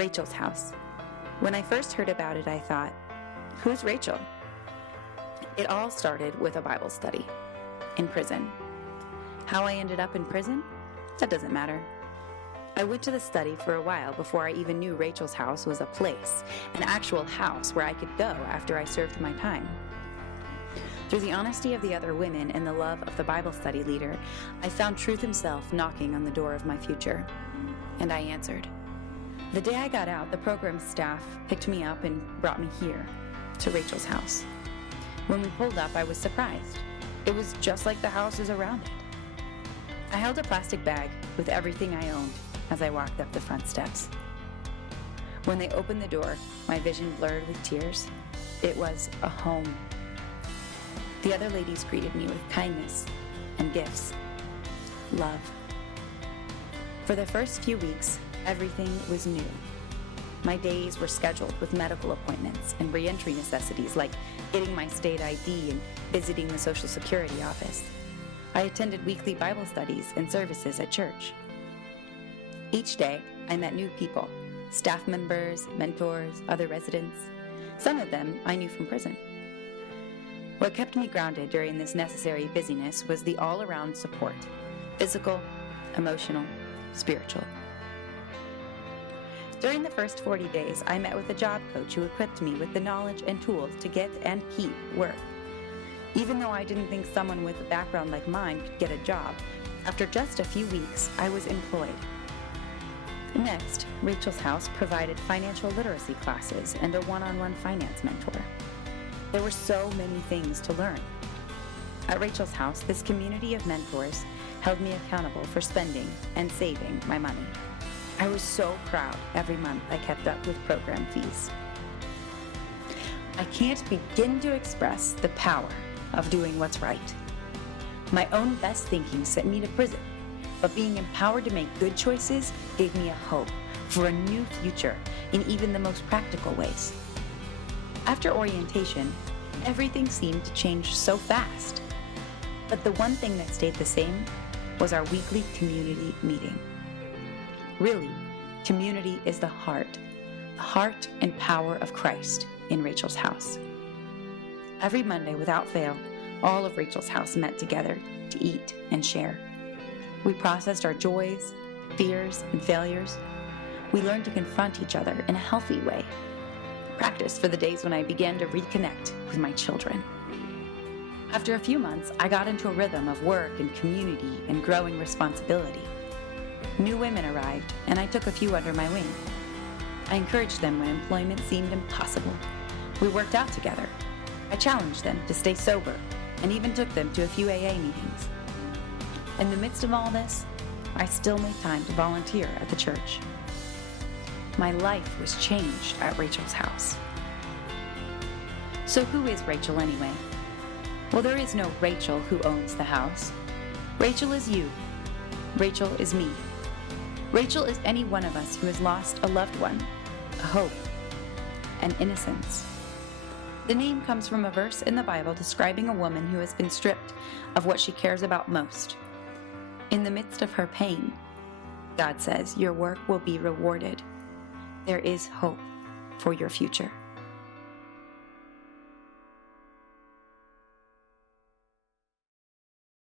Rachel's house. When I first heard about it, I thought, who's Rachel? It all started with a Bible study in prison. How I ended up in prison? That doesn't matter. I went to the study for a while before I even knew Rachel's house was a place, an actual house where I could go after I served my time. Through the honesty of the other women and the love of the Bible study leader, I found truth himself knocking on the door of my future. And I answered. The day I got out, the program staff picked me up and brought me here, to Rachel's house. When we pulled up, I was surprised. It was just like the houses around it. I held a plastic bag with everything I owned as I walked up the front steps. When they opened the door, my vision blurred with tears. It was a home. The other ladies greeted me with kindness and gifts. Love. For the first few weeks, everything was new. My days were scheduled with medical appointments and reentry necessities like getting my state ID and visiting the Social Security office. I attended weekly Bible studies and services at church. Each day, I met new people, staff members, mentors, other residents. Some of them I knew from prison. What kept me grounded during this necessary busyness was the all-around support, physical, emotional, spiritual. During the first 40 days, I met with a job coach who equipped me with the knowledge and tools to get and keep work. Even though I didn't think someone with a background like mine could get a job, after just a few weeks, I was employed. Next, Rachel's house provided financial literacy classes and a one-on-one finance mentor. There were so many things to learn. At Rachel's house, this community of mentors held me accountable for spending and saving my money. I was so proud every month I kept up with program fees. I can't begin to express the power of doing what's right. My own best thinking sent me to prison, but being empowered to make good choices gave me a hope for a new future in even the most practical ways. After orientation, everything seemed to change so fast. But the one thing that stayed the same was our weekly community meeting. Really, community is the heart and power of Christ in Rachel's house. Every Monday, without fail, all of Rachel's house met together to eat and share. We processed our joys, fears, and failures. We learned to confront each other in a healthy way. Practice for the days when I began to reconnect with my children. After a few months, I got into a rhythm of work and community and growing responsibility. New women arrived, and I took a few under my wing. I encouraged them when employment seemed impossible. We worked out together. I challenged them to stay sober, and even took them to a few AA meetings. In the midst of all this, I still made time to volunteer at the church. My life was changed at Rachel's house. So who is Rachel anyway? Well, there is no Rachel who owns the house. Rachel is you. Rachel is me. Rachel is any one of us who has lost a loved one, a hope, an innocence. The name comes from a verse in the Bible describing a woman who has been stripped of what she cares about most. In the midst of her pain, God says, your work will be rewarded. There is hope for your future.